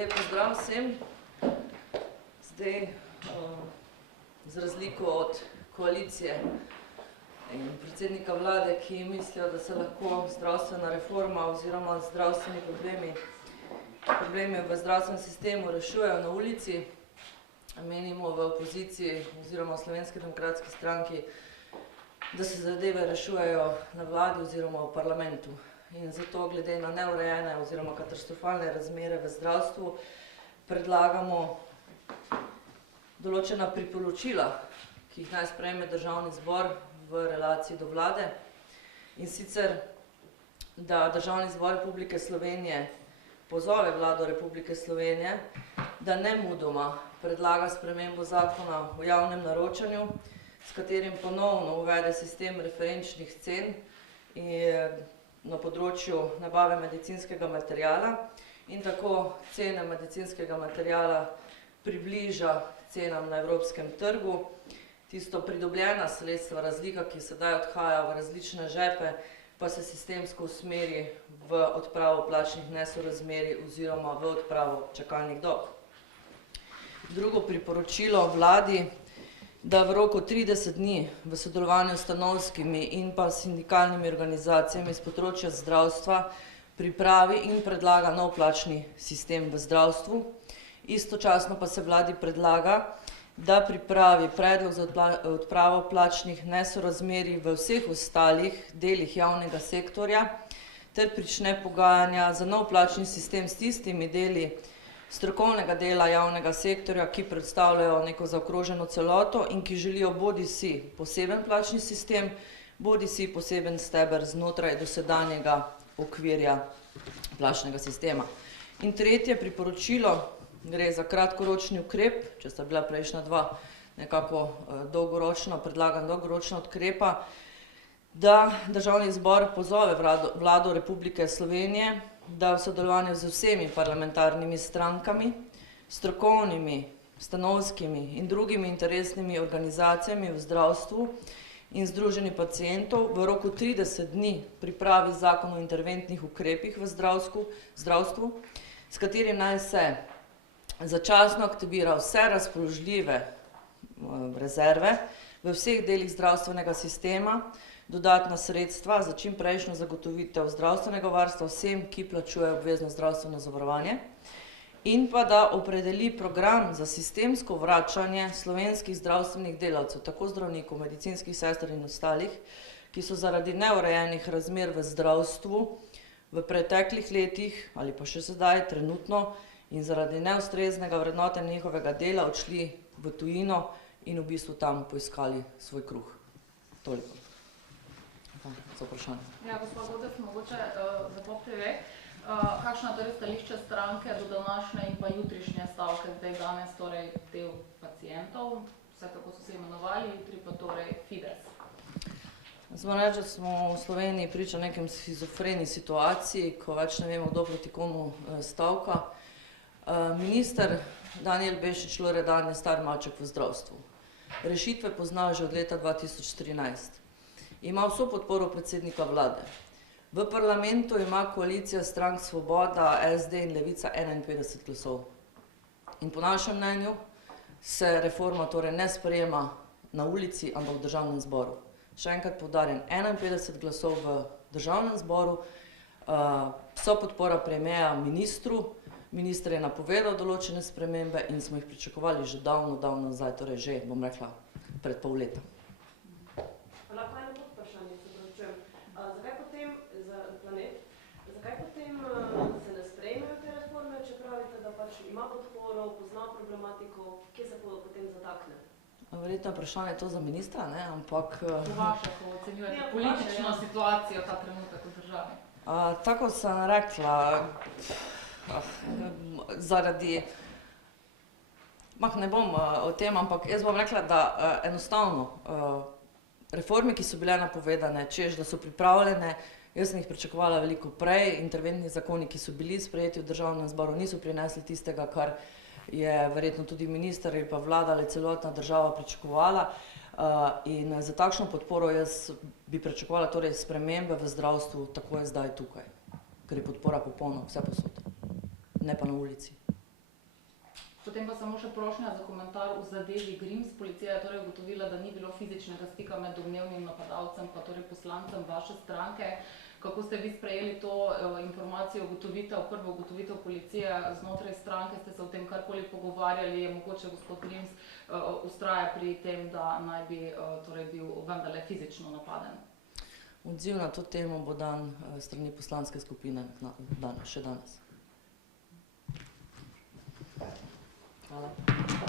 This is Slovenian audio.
Lep pozdrav vsem. Zdaj, z razliko od koalicije in predsednika vlade, ki mislijo, da se lahko zdravstvena reforma oziroma zdravstveni problemi v zdravstvenem sistemu rešujejo na ulici, menimo v opoziciji oziroma v Slovenski demokratski stranki, da se zadeve rešujejo na vladi oziroma v parlamentu. In zato glede na neurejene oziroma katastrofalne razmere v zdravstvu predlagamo določena priporočila, ki jih naj sprejme Državni zbor v relaciji do vlade. In sicer, da Državni zbor Republike Slovenije pozove Vlado Republike Slovenije, da nemudoma predlaga spremembo zakona o javnem naročanju, s katerim ponovno uvede sistem referenčnih cen na področju nabave medicinskega materiala in tako cene medicinskega materiala približa cenam na evropskem trgu. Tisto pridobljena sredstva, razlika, ki sedaj odhaja v različne žepe, pa se sistemsko usmeri v odpravo plačnih nesorazmerij oziroma v odpravo čakalnih dob. Drugo priporočilo vladi, da v roku 30 dni v sodelovanju s stanovskimi in pa sindikalnimi organizacijami z področja zdravstva pripravi in predlaga nov plačni sistem v zdravstvu. Istočasno pa se vladi predlaga, da pripravi predlog za odpravo plačnih nesorazmerij v vseh ostalih delih javnega sektorja ter prične pogajanja za nov plačni sistem s tistimi deli strokovnega dela javnega sektorja, ki predstavljajo neko zaokroženo celoto in ki želijo bodisi poseben plačni sistem, bodisi poseben steber znotraj dosedanjega okvirja plačnega sistema. In tretje priporočilo, gre za kratkoročni ukrep, če sta bila prejšnja dva nekako predlagana dolgoročna ukrepa, da Državni zbor pozove Vlado Republike Slovenije, da v sodelovanju z vsemi parlamentarnimi strankami, strokovnimi, stanovskimi in drugimi interesnimi organizacijami v zdravstvu in združenji pacientov v roku 30 dni pripravi zakon o interventnih ukrepih v zdravstvu, s katerim naj se začasno aktivira vse razpoložljive rezerve v vseh delih zdravstvenega sistema, dodatna sredstva za čimprejšnjo zagotovitev zdravstvenega varstva vsem, ki plačujejo obvezno zdravstveno zavarovanje, in pa da opredeli program za sistemsko vračanje slovenskih zdravstvenih delavcev, tako zdravnikov, medicinskih sester in ostalih, ki so zaradi neurejenih razmer v zdravstvu v preteklih letih ali pa še sedaj trenutno in zaradi neustreznega vrednotenja njihovega dela odšli v tujino in v bistvu tam poiskali svoj kruh. Toliko. Za vprašanje. Ja, gospod Godec, mogoče za POPTV, kakšno je torej stališče stranke do današnje in pa jutrišnje stavke, zdaj danes torej del pacientov, vse tako so se imenovali, jutri pa torej Fides? Smo reči, da smo v Sloveniji priča nekem schizofreni situaciji, ko več ne vemo, kdo proti komu stavka. Minister Danijel Bešič Loredan je star maček v zdravstvu. Rešitve pozna že od leta 2013. Ima vso podporo predsednika vlade. V parlamentu ima koalicija strank Svoboda, SD in Levica 51 glasov. In po našem mnenju se reforma torej ne sprejema na ulici, ampak v Državnem zboru. Še enkrat poudarjam, 51 glasov v Državnem zboru, so podpora premierja ministru, minister je napovedal določene spremembe in smo jih pričakovali že davno nazaj, torej že, bom rekla, pred pol leta. Zakaj potem se ne sprejmejo te reforme, če pravite, da pač ima podporo, pozna problematiko, kje se potem zatakne? Verjetno vprašanje je to za ministra, ne, ampak... Po vaše, ko ocenjujete politično situacijo ta trenutek v državi? Tako sem rekla, zaradi... ne bom o tem, ampak jaz bom rekla, da enostavno reforme, ki so bile napovedane, češ, da so pripravljene, jaz sem jih pričakovala veliko prej, interventni zakoni, ki so bili sprejeti v Državnem zboru, niso prinesli tistega, kar je verjetno tudi minister ali pa vlada ali celotna država pričakovala. In za takšno podporo jaz bi pričakovala torej spremembe v zdravstvu, tako je zdaj tukaj, ker je podpora popolna vse posod, ne pa na ulici. Potem pa samo še prošnja za komentar v zadevi Grims. Policija je torej ugotovila, da ni bilo fizičnega stika med domnevnim napadalcem pa torej poslancem vaše stranke. Kako ste vi sprejeli to informacijo, prvo ugotovitev policije znotraj stranke, ste se o tem karkoli pogovarjali, je mogoče gospod Grims vztraja pri tem, da naj bi torej bil vendarle fizično napaden? Odziv na to temo bo dan strani poslanske skupine še danes. Hvala.